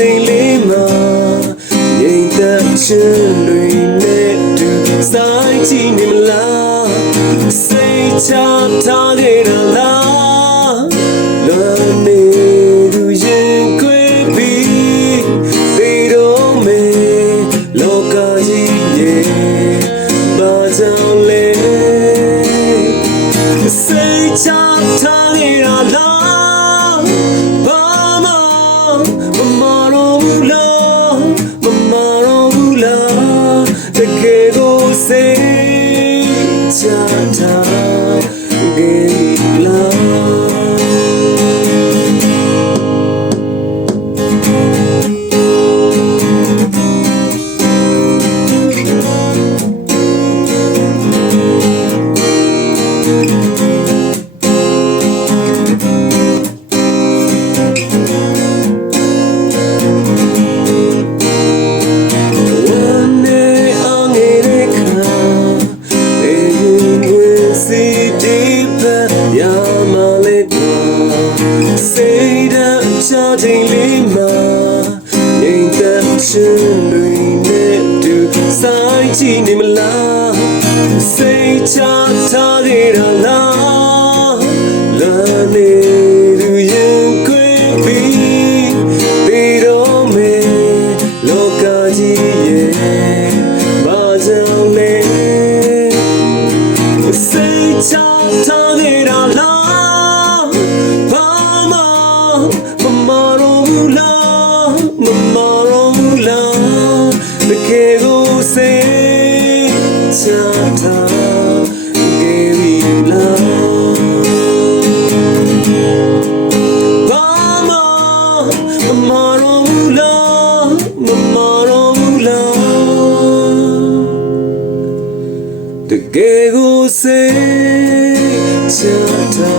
ချိန်လေးမှာငြိမ်သက်ခြင်းတွေနဲ့တူဆိုင်ချင်မလားစိတ်ချထားခဲ့တာလားလွန်နေသူရင်ခွေပြီးသေတော့မေလောကကြီးရဲ့ဘာကြောင့်လဲစိတ်ချထားခဲ့တာလားချိန်လေးမှာငြိမ်သက်ခြင်းတွေနဲ့တူဆိုင်ချင်နေမလားစိတ်ချထားခဲ့တာလားလာနေသူရင်ခွေပြီးသေတော့မေလောကကြီးရဲ့ဘာကြောင့်လဲစိတ်ချထားခဲ့တာလားတကယ်ကိုစိတ်ချတာ